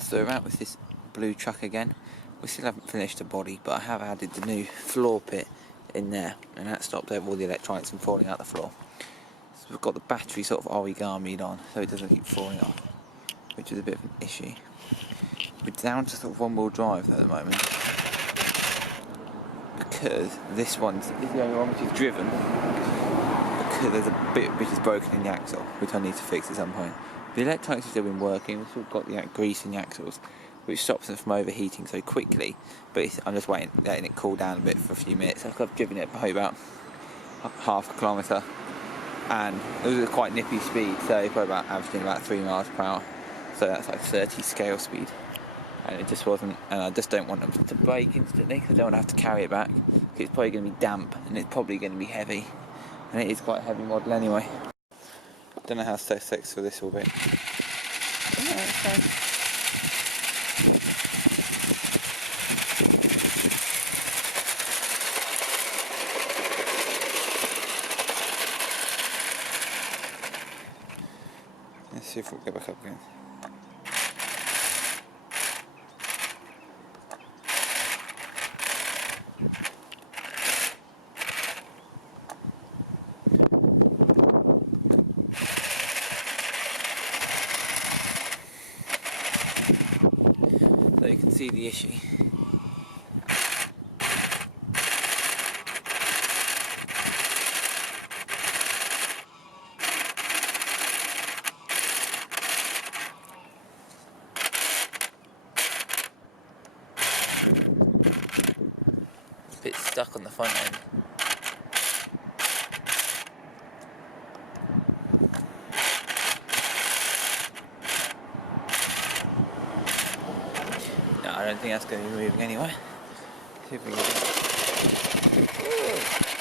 So we're out with this blue truck again. We still haven't finished the body, but I have added the new floor pit in there, and that stopped all the electronics from falling out the floor. So we've got the battery sort of origami'd on, so it doesn't keep falling off, which is a bit of an issue. We're down to sort of one-wheel drive though at the moment, because this one is the only one which is driven, because there's a bit which is broken in the axle, which I need to fix at some point. The electronics have still been working. We've still got the grease in the axles, which stops them from overheating so quickly, but I'm just letting it cool down a bit for a few minutes. I've driven it by about half a kilometre, and it was a quite nippy speed, so probably about averaging about 3 miles per hour, so that's like 30 scale speed, and it just wasn't, and I just don't want them to break instantly, because I don't want to have to carry it back, because it's probably going to be damp, and it's probably going to be heavy, and it is quite a heavy model anyway. Don't know how successful this will be. Let's see if we'll go back up again. So you can see the issue. It's a bit stuck on the front end. No, I don't think that's going to be moving anyway. See if we can get it.